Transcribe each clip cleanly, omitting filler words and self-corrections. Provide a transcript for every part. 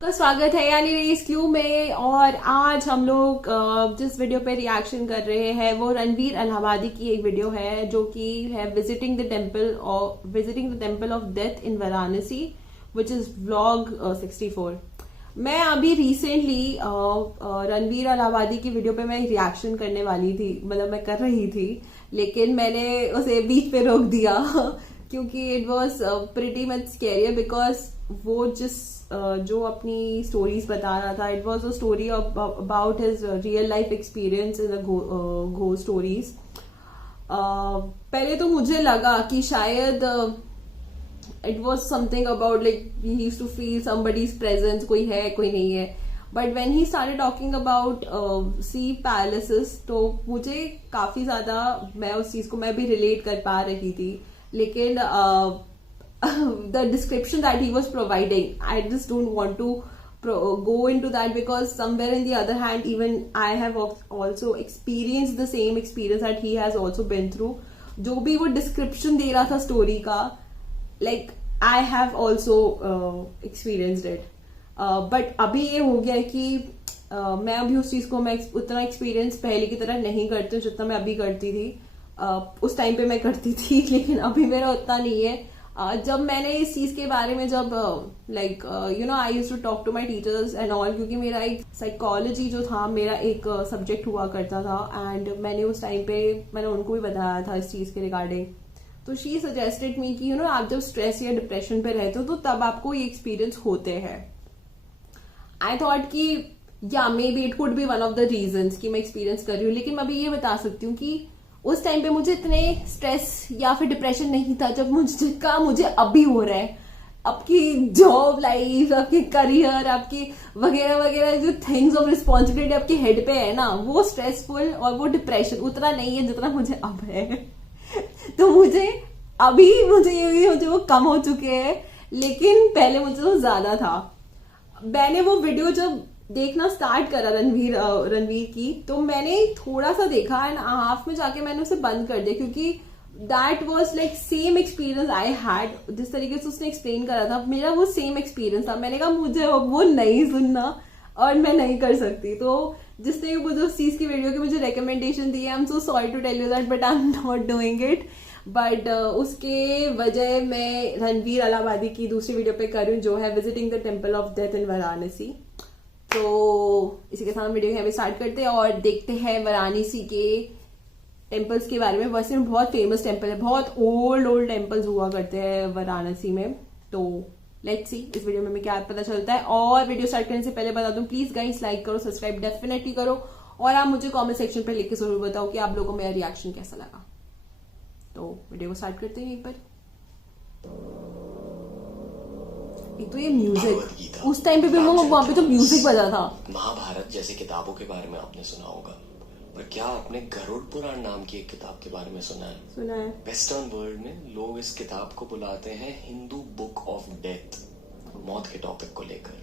का स्वागत है यानी रेस क्यू में। और आज हम लोग जिस वीडियो पे रिएक्शन कर रहे हैं वो रणवीर अलाहाबादी की एक वीडियो है जो कि है visiting the temple of death in Varanasi which is vlog 64। मैं अभी रिसेंटली रणवीर अलाहाबादी की वीडियो पे मैं रिएक्शन करने वाली थी, मतलब मैं कर रही थी, लेकिन मैंने उसे बीच पे रोक दिया क्योंकि it was pretty much scary because वो जो अपनी स्टोरीज बता रहा था, it was a story about his real life experience in घो स्टोरीज। पहले तो मुझे लगा कि शायद it was something about like he used to feel somebody's presence, कोई है कोई नहीं है। But when he started talking about see palaces तो मुझे काफी ज्यादा मैं उस चीज को मैं भी रिलेट कर पा रही थी, लेकिन the description that he was providing, I just don't want to go into that because somewhere in the other hand even I have also experienced the same experience that he has also been through. जो भी वो description दे रहा था story का, like I have also experienced it. But अभी ये हो गया है कि मैं अभी उस चीज को मैं उतना एक्सपीरियंस पहले की तरह नहीं करती हूँ जितना मैं अभी करती थी। उस टाइम पे मैं करती थी लेकिन अभी मेरा उतना नहीं है। जब मैंने इस चीज के बारे में जब like you know I used to talk to my teachers and all, क्योंकि मेरा एक साइकोलॉजी जो था मेरा एक सब्जेक्ट हुआ करता था एंड मैंने उस टाइम पे मैंने उनको भी बताया था इस चीज के रिगार्डिंग। तो शी सजेस्टेड मी कि यू नो आप जब स्ट्रेस या डिप्रेशन पे रहते हो तो तब आपको ये एक्सपीरियंस होते हैं। आई थॉट कि या may be it could be one of the reasons कि मैं एक्सपीरियंस कर रही हूँ, लेकिन मैं अभी ये बता सकती हूँ कि उस टाइम पे मुझे इतने स्ट्रेस या फिर डिप्रेशन नहीं था जब मुझे अभी हो रहा है। आपकी जॉब लाइफ, आपकी करियर, आपकी वगैरह वगैरह जो थिंग्स ऑफ रिस्पॉन्सिबिलिटी आपके हेड पे है ना, वो स्ट्रेसफुल और वो डिप्रेशन उतना नहीं है जितना मुझे अब है तो मुझे वो कम हो चुके हैं, लेकिन पहले मुझे तो ज्यादा था। मैंने वो वीडियो जब देखना स्टार्ट करा रणवीर की तो मैंने थोड़ा सा देखा एंड हाफ में जाके मैंने उसे बंद कर दिया, क्योंकि that was like same experience I had. जिस तरीके से उसने एक्सप्लेन करा था मेरा वो सेम एक्सपीरियंस था। मैंने कहा मुझे वो नहीं सुनना और मैं नहीं कर सकती। तो जिसने मुझे उस चीज की वीडियो की मुझे रिकमेंडेशन दी, I am so sorry to tell you that but I am not doing it. But उसके वजह मैं रणवीर अलाहाबादी की दूसरी वीडियो पे कर रही हूँ जो है visiting the temple of death in Varanasi. तो इसी के साथ वीडियो यहाँ स्टार्ट करते हैं और देखते हैं वाराणसी के टेम्पल्स के बारे में। वैसे में बहुत फेमस टेम्पल है, बहुत ओल्ड टेम्पल्स हुआ करते हैं वाराणसी में। तो लेट्स सी इस वीडियो में हमें क्या पता चलता है। और वीडियो स्टार्ट करने से पहले बता दूं, प्लीज गाइस लाइक करो, सब्सक्राइब डेफिनेटली करो और आप मुझे कमेंट सेक्शन पर लिख के जरूर बताओ कि आप लोगों को मेरा रिएक्शन कैसा लगा। तो वीडियो को स्टार्ट करते हैं एक बार। एक तो ये म्यूजिक, उस टाइम पे भी वहां पे तो म्यूजिक बजा था। महाभारत जैसी किताबों के बारे में आपने सुना होगा, पर क्या आपने गरुड़ पुराण नाम की एक किताब के बारे में सुना है? सुना है। वेस्टर्न वर्ल्ड में लोग इस किताब को बुलाते हैं हिंदू बुक ऑफ डेथ, मौत के टॉपिक को लेकर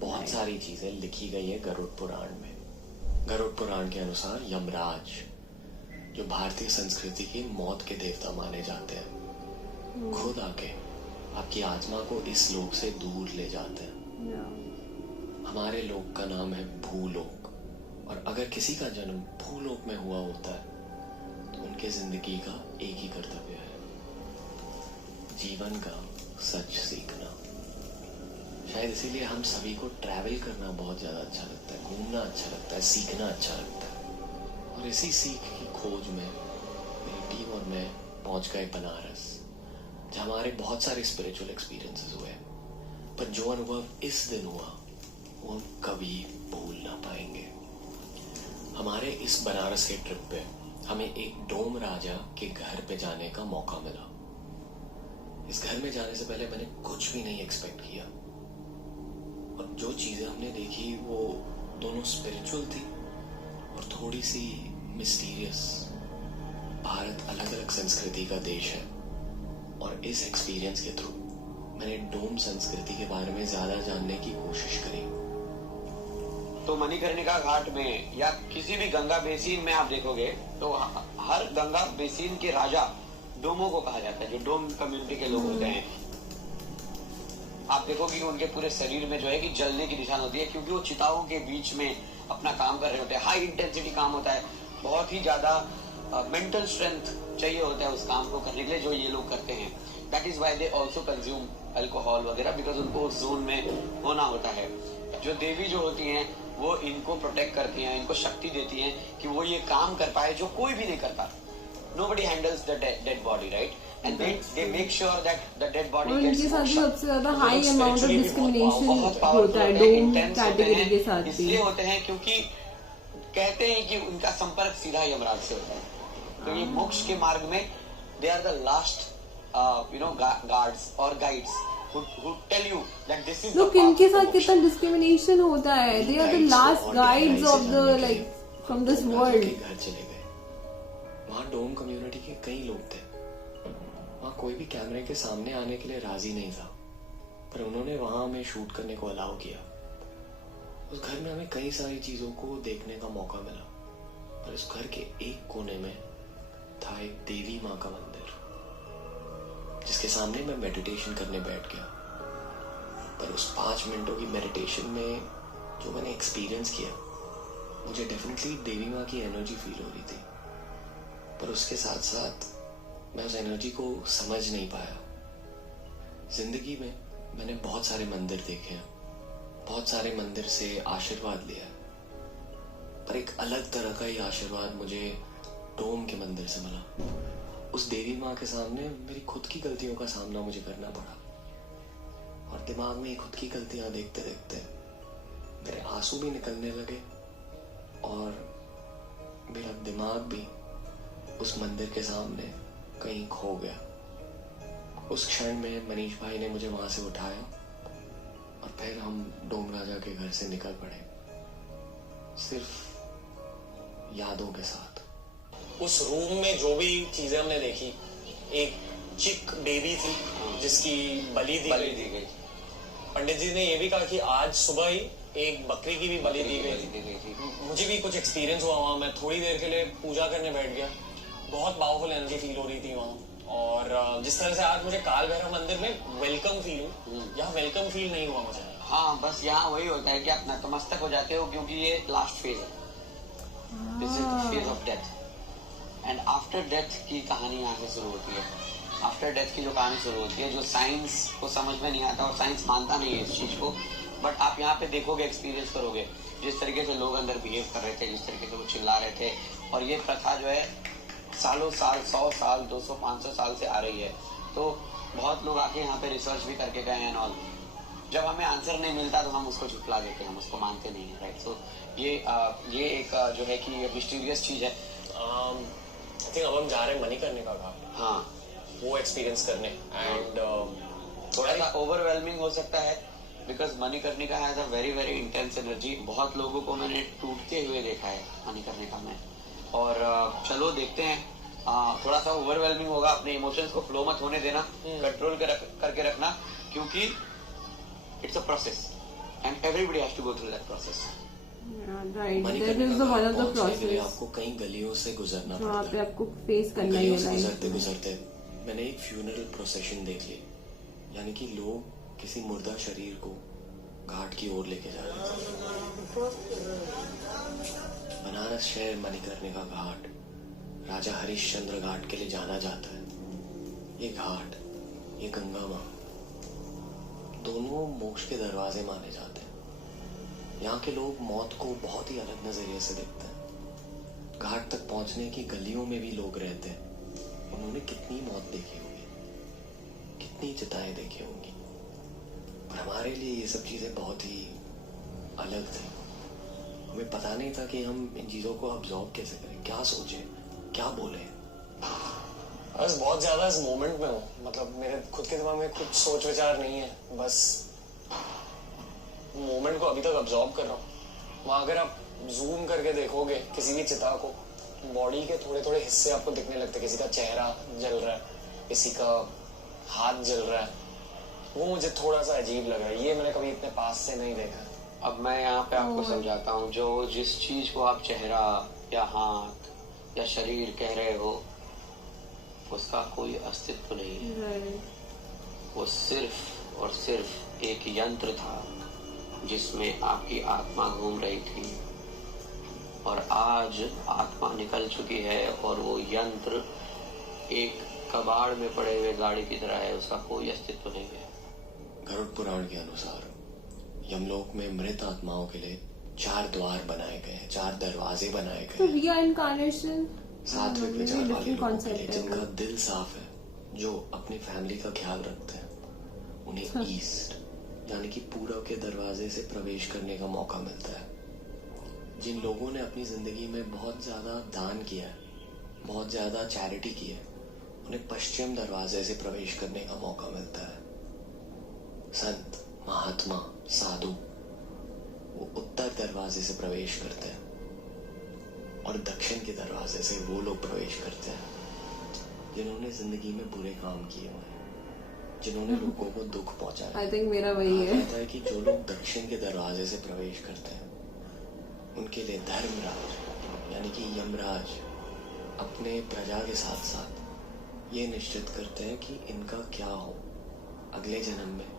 बहुत सारी चीजें लिखी गई है गरुड़ पुराण में। गरुड़ पुराण के अनुसार यमराज, जो भारतीय संस्कृति की मौत के देवता माने जाते हैं, खुद आके आपकी आत्मा को इस लोक से दूर ले जाते हैं। हमारे लोक का नाम है भूलोक, और अगर किसी का जन्म भूलोक में हुआ होता है तो उनके जिंदगी का एक ही कर्तव्य है, जीवन का सच सीखना। शायद इसीलिए हम सभी को ट्रैवल करना बहुत ज्यादा अच्छा लगता है, घूमना अच्छा लगता है, सीखना अच्छा लगता है। और इसी सीख की खोज में मेरी टीम और मैं पहुंच गए बनारस, जहाँ हमारे बहुत सारे स्पिरिचुअल एक्सपीरियंसेस हुए, पर जो अनुभव इस दिन हुआ वो हम कभी भूल ना पाएंगे। हमारे इस बनारस के ट्रिप पे हमें एक डोम राजा के घर पे जाने का मौका मिला। इस घर में जाने से पहले मैंने कुछ भी नहीं एक्सपेक्ट किया, और जो चीजें हमने देखी वो दोनों स्पिरिचुअल थी और थोड़ी सी मिस्टीरियस। भारत अलग अलग संस्कृति का देश है, और इस एक्सपीरियंस के थ्रू मैंने डोम संस्कृति के बारे में ज्यादा जानने की कोशिश करी। तो मणिकर्णिका घाट में या किसी भी गंगा बेसिन में आप देखोगे तो हर गंगा बेसिन के राजा डोमों को कहा जाता है, जो डोम कम्युनिटी के लोग होते हैं। आप देखोगे कि उनके पूरे शरीर में जो है कि जलने की निशान होती है, क्योंकि वो चिताओं के बीच में अपना काम कर रहे होते हैं। हाई इंटेंसिटी काम होता है, बहुत ही ज्यादा मेंटल स्ट्रेंथ चाहिए होता है उस काम को करने के लिए जो ये लोग करते हैं। That is why they also consume alcohol वगैरह, बिकॉज उनको उस जोन में होना होता है। जो देवी जो होती हैं वो इनको प्रोटेक्ट करती हैं, इनको शक्ति देती हैं कि वो ये काम कर पाए जो कोई भी नहीं करता। Nobody handles the dead body, right? And they make sure that the dead body और gets इनके साथ भी moksha. सबसे ज्यादा हाई अमाउंट ऑफ डिस्क्रिमिनेशन बहुत powerful होता है होते हैं, डोम intense होते कैटेगरी के हैं, साथ भी। इसलिए होते हैं क्योंकि कहते हैं कि उनका संपर्क सीधा यमराज से होता है। तो ये मोक्ष के मार्ग में they are the last guards or guides who tell you that this is लोग इनके साथ कितना डिस्क्रिमिनेशन होता है। They are the last guides of the like from this world. घर चले गए, वहाँ डोम कम्युनिटी के कई लोग थे। वहाँ कोई भी कैमरे के सामने आने के लिए राजी नहीं था, पर उन्होंने वहाँ हमें शूट करने को अलाउ किया। उस घर में हमें कई सारी चीजों को देखने का मौका मिला, पर उस घर के एक कोने में था एक देवी माँ का मंदिर, जिसके सामने मैं मेडिटेशन करने बैठ गया। पर उस 5 मिनटों की मेडिटेशन में जो मैंने एक्सपीरियंस किया, मुझे डेफिनेटली देवी माँ की एनर्जी फील हो रही थी, पर उसके साथ साथ मैं उस एनर्जी को समझ नहीं पाया। जिंदगी में मैंने बहुत सारे मंदिर देखे हैं, बहुत सारे मंदिर से आशीर्वाद लिया, पर एक अलग तरह का ही आशीर्वाद मुझे डोम के मंदिर से मिला। उस देवी माँ के सामने मेरी खुद की गलतियों का सामना मुझे करना पड़ा, और दिमाग में खुद की गलतियां देखते देखते मेरे आंसू भी निकलने लगे, और मेरा दिमाग भी उस मंदिर के सामने कहीं खो गया। उस क्षण में मनीष भाई ने मुझे वहां से उठाया, और फिर हम डोम राजा के घर से निकल पड़े, सिर्फ यादों के साथ। उस रूम में जो भी चीजें हमने देखी, एक चिक बेबी थी जिसकी बलि दी गई। पंडित जी ने ये भी कहा कि आज सुबह ही एक बकरी की भी बलि दी गई। मुझे भी कुछ एक्सपीरियंस हुआ वहाँ। मैं थोड़ी देर के लिए पूजा करने बैठ गया, बहुत पावरफुल एनर्जी फील हो रही थी वहाँ। और जिस तरह से आज मुझे काल भैरव मंदिर में वेलकम फील हुई, यहाँ वेलकम फील नहीं हुआ मुझे। हाँ, बस यहाँ वही होता है कि आप नतमस्तक हो जाते हो, क्योंकि ये लास्ट फेज है। This is the phase of death, and after death की कहानी यहाँ से शुरू होती है। आफ्टर डेथ की जो कहानी शुरू होती है, जो साइंस को समझ में नहीं आता, और साइंस मानता नहीं है इस चीज को, बट आप यहाँ पे देखोगे, एक्सपीरियंस करोगे, जिस तरीके से लोग अंदर बिहेव कर रहे थे, जिस तरीके से वो चिल्ला रहे थे। और ये प्रथा जो है सालों साल, 100 साल, 200, 500 साल से आ रही है। तो बहुत लोग आके यहाँ पे रिसर्च भी करके गए हैं ऑल। जब हमें आंसर नहीं मिलता तो हम उसको झुठला देते हैं, हम उसको मानते नहीं है, राइट। सो ये एक जो है कि मिस्टीरियस चीज है। आई थिंक अब हम जा रहे हैं मणिकर्णिका का घाट, हाँ, वो एक्सपीरियंस करने। एंड थोड़ा सा ओवरवेलमिंग हो सकता है, because Manikarnika has a very very intense energy. बहुत लोगों को मैंने टूटते हुए देखा है मणिकर्णिका में। और चलो देखते हैं, थोड़ा सा ओवरवेलमिंग होगा। अपने इमोशंस को फ्लो मत होने देना, कंट्रोल करके रखना, क्योंकि it's a process and everybody has to go through that process. Right, that is the one of the process. आपको कई गलियों से गुजरना पड़ता वहाँ है, पे आपको फेस करना ही है। गुजरते गुजरते मैंने एक फ्यूनरल प्रोसेशन देख ली, यानी कि लोग किसी मुर्दा शरीर को घाट की ओर लेके जा रहे थे। बनारस शहर मणिकर्णिका घाट राजा हरिश्चंद्र घाट के लिए जाना जाता है। ये घाट, ये गंगा माँ, दोनों मोक्ष के दरवाजे माने जाते हैं। यहाँ के लोग मौत को बहुत ही अलग नजरिए से देखते हैं। घाट तक पहुंचने की गलियों में भी लोग रहते हैं। उन्होंने कितनी मौत देखी होगी, कितनी चिताएं देखी होंगी, और हमारे लिए ये सब चीजें बहुत ही अलग थी। हमें पता नहीं था कि हम इन चीजों को अब्सॉर्ब कैसे करें, क्या सोचें, क्या बोले। बस बहुत ज्यादा इस मोमेंट में हूँ, मतलब मेरे खुद के दिमाग में कुछ सोच विचार नहीं है, बस मोमेंट को अभी तक अब्सॉर्ब कर रहा हूँ। वहां अगर आप जूम करके देखोगे किसी भी चिता को, बॉडी के थोड़े थोड़े हिस्से आपको दिखने लगते हैं। किसी का चेहरा जल रहा है, किसी का हाथ जल रहा है। वो मुझे थोड़ा सा अजीब लगा, ये मैंने कभी इतने पास से नहीं देखा। अब मैं यहाँ पे आपको समझाता हूँ, जो जिस चीज को आप चेहरा या हाथ या शरीर कह रहे हो, उसका कोई अस्तित्व नहीं है। वो सिर्फ और सिर्फ एक यंत्र था जिसमें आपकी आत्मा घूम रही थी, और आज आत्मा निकल चुकी है और वो यंत्र एक कबाड़ में पड़े हुए गाड़ी की तरह है, उसका कोई अस्तित्व नहीं है। गरुड़ पुराण के अनुसार यमलोक में मृत आत्माओं के लिए 4 द्वार बनाए गए हैं, 4 दरवाजे बनाए तो गए हैं। रीइंकार्नेशन सात्विक विचार वाले लोगों के लिए, कॉन्सेप्ट जिनका दिल साफ है, जो अपनी फैमिली का ख्याल रखते हैं, उन्हें ईस्ट यानी कि पूरब के दरवाजे से प्रवेश करने का मौका मिलता है। जिन लोगों ने अपनी जिंदगी में बहुत ज्यादा दान किया है, बहुत ज्यादा चैरिटी की है, उन्हें पश्चिम दरवाजे से प्रवेश करने का मौका मिलता है। संत, महात्मा, साधु वो उत्तर दरवाजे से प्रवेश करते हैं और दक्षिण के दरवाजे से वो लोग प्रवेश करते हैं जिन्होंने जिंदगी में बुरे काम किए हुए हैं, जिन्होंने लोगों को दुख पहुंचाया। आई थिंक मेरा वही कहा है। जाता है कि जो लोग दक्षिण के दरवाजे से प्रवेश करते हैं उनके लिए धर्मराज यानी कि यमराज अपने प्रजा के साथ साथ ये निश्चित करते हैं कि इनका क्या हो, अगले जन्म में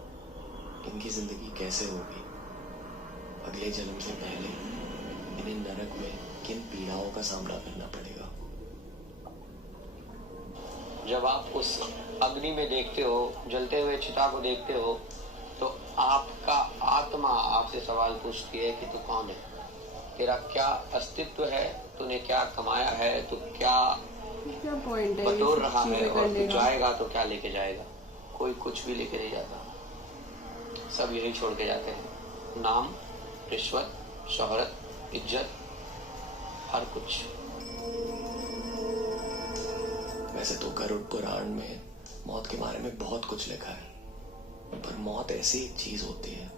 इनकी जिंदगी कैसे होगी, अगले जन्म से पहले इन्हें नरक में किन पीड़ाओं का सामना करना पड़ेगा। जब आप उस अग्नि में देखते हो, जलते हुए चिता को देखते हो, तो आपका आत्मा आपसे सवाल पूछती है कि तू कौन है, तेरा क्या अस्तित्व है, तूने क्या कमाया है, तू क्या पॉइंट है बटोर ये सब रहा है, चीजें और करने तू का? जाएगा तो क्या लेके जाएगा। कोई कुछ भी लेके नहीं जाता, सब यही छोड़ के जाते हैं। नाम, रिश्वत, शोहरत, इज्जत, हर कुछ। वैसे तो गरुड़ पुराण में मौत के बारे में बहुत कुछ लिखा है, पर मौत ऐसी एक चीज होती है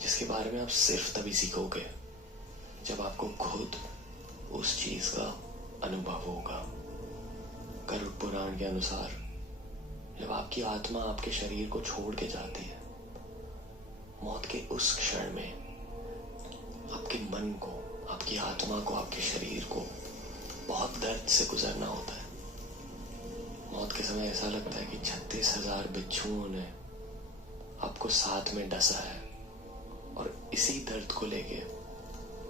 जिसके बारे में आप सिर्फ तभी सीखोगे जब आपको खुद उस चीज का अनुभव होगा। गरुड़ पुराण के अनुसार जब आपकी आत्मा आपके शरीर को छोड़ के जाती है, मौत के उस क्षण में आपके मन को, आपकी आत्मा को, आपके शरीर को बहुत दर्द से गुजरना होता है। मौत के समय ऐसा लगता है कि 36,000 बिच्छुओं ने आपको साथ में डसा है, और इसी दर्द को लेके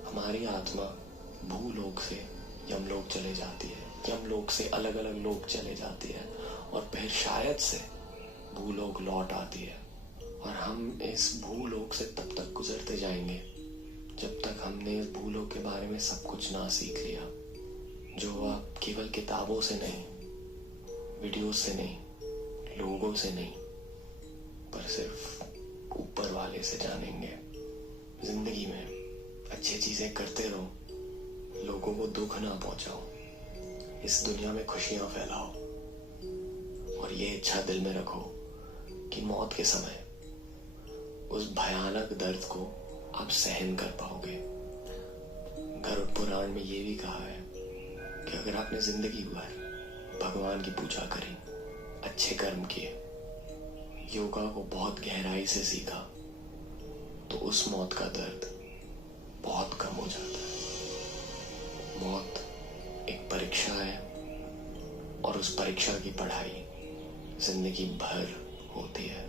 हमारी आत्मा भूलोक से यमलोक चले जाती है, यमलोक से अलग अलग लोक चले जाती है, और फिर शायद से भूलोक लौट आती है। और हम इस भूलोक से तब तक गुजरते जाएंगे जब तक हमने इस भूलोक के बारे में सब कुछ ना सीख लिया, जो आप केवल किताबों से नहीं, वीडियोस से नहीं, लोगों से नहीं, पर सिर्फ ऊपर वाले से जानेंगे। जिंदगी में अच्छी चीजें करते रहो, लोगों को दुख ना पहुंचाओ, इस दुनिया में खुशियां फैलाओ, और ये इच्छा दिल में रखो कि मौत के समय उस भयानक दर्द को आप सहन कर पाओगे। गरुड़ पुराण में ये भी कहा है कि अगर आपने जिंदगी भर भगवान की पूजा करी, अच्छे कर्म किए, योगा को बहुत गहराई से सीखा, तो उस मौत का दर्द बहुत कम हो जाता है। मौत एक परीक्षा है, और उस परीक्षा की पढ़ाई जिंदगी भर होती है।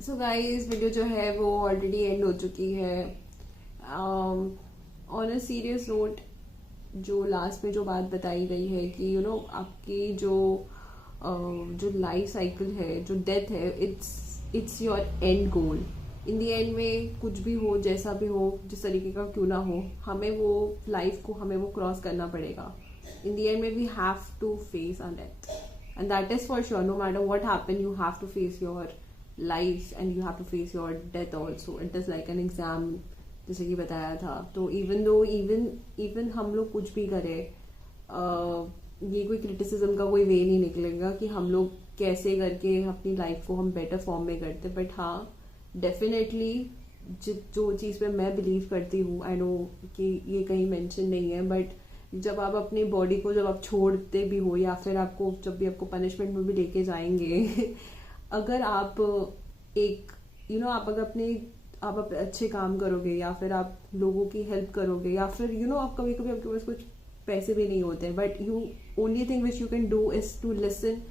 सो गाइस, वीडियो जो है वो ऑलरेडी एंड हो चुकी है। ऑन अ सीरियस नोट, जो लास्ट में जो बात बताई गई है कि आपकी जो लाइफ साइकिल है, जो डेथ है, it's your and goal. In the end में कुछ भी हो, जैसा भी हो, जिस तरीके का क्यों ना हो, हमें वो लाइफ को हमें वो क्रॉस करना पड़ेगा। इन दी एंड में we have to face our death, and that is for sure. No matter what happen, you have to face your life and you have to face your death also. It is like an exam, जैसे कि बताया था। तो even हम लोग कुछ भी करें, ये कोई क्रिटिसिज्म का कोई वे नहीं निकलेगा कि हम लोग कैसे करके अपनी लाइफ को हम बेटर फॉर्म में करते। बट हाँ, डेफिनेटली जो चीज़ पे मैं बिलीव करती हूँ, आई नो कि ये कहीं मेंशन नहीं है, बट जब आप अपनी बॉडी को जब आप छोड़ते भी हो, या फिर आपको जब भी आपको पनिशमेंट में भी लेके जाएंगे अगर आप आप अगर आप अच्छे काम करोगे, या फिर आप लोगों की हेल्प करोगे, या फिर आप कभी कभी आपके पास कुछ पैसे भी नहीं होते, but only thing which you can do is to listen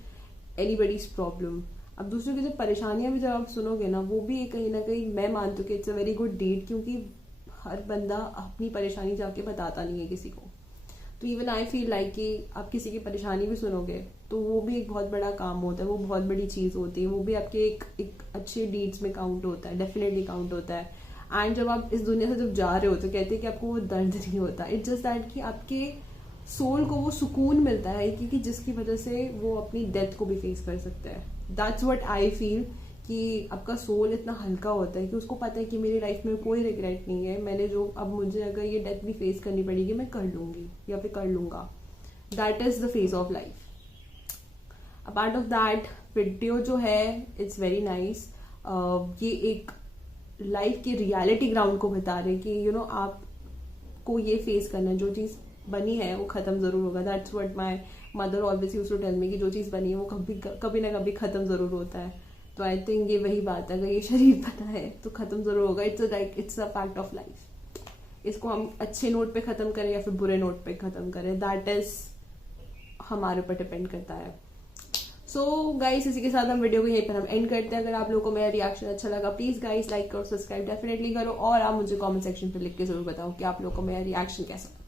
anybody's problem. अब दूसरों की जो परेशानियां भी जब आप सुनोगे ना, वो भी कहीं ना कहीं मैं मानती हूँ कि it's a very good deed, क्योंकि हर बंदा अपनी परेशानी जाके बताता नहीं है किसी को. तो इवन आई फील लाइक कि आप किसी की परेशानी भी सुनोगे तो वो भी एक बहुत बड़ा काम होता है, वो बहुत बड़ी चीज़ होती है, वो भी आपके एक अच्छे डीड्स में काउंट होता है, डेफिनेटली काउंट होता है. एंड जब आप इस दुनिया से जब जा रहे हो तो कहते हैं कि आपको वो दर्द नहीं होता. इट्स जस्ट दैट कि आपके सोल को वो सुकून मिलता है कि जिसकी वजह से वो अपनी डेथ को भी फेस कर सकता है. दैट्स व्हाट आई फील, कि आपका सोल इतना हल्का होता है कि उसको पता है कि मेरी लाइफ में कोई रिग्रेट नहीं है, मैंने जो अब मुझे अगर ये डेथ भी फेस करनी पड़ेगी मैं कर लूंगी या फिर कर लूंगा. That is the phase of life. Apart of that video जो है इट्स वेरी नाइस. ये एक लाइफ की रियलिटी ग्राउंड को बता रहे कि यू नो आपको ये फेस करना है, जो चीज़ बनी है वो खत्म जरूर होगा. That's what my mother always used to tell me कि जो चीज़ बनी है वो कभी ना कभी खत्म जरूर होता है. तो आई थिंक ये वही बात है, अगर ये शरीर बना है तो खत्म जरूर होगा. It's a fact of life. इसको हम अच्छे नोट पे खत्म करें या फिर बुरे नोट पे खत्म करें, दैट इज हमारे ऊपर डिपेंड करता है. सो गाइस, इसी के साथ हम वीडियो को यहीं पर हम एंड करते हैं. अगर आप लोगों को मेरा रिएक्शन अच्छा लगा प्लीज गाइस लाइक करो, सब्सक्राइब डेफिनेटली करो, और आप मुझे कमेंट सेक्शन पे लिख के जरूर बताओ कि आप लोगों को मेरा रिएक्शन कैसा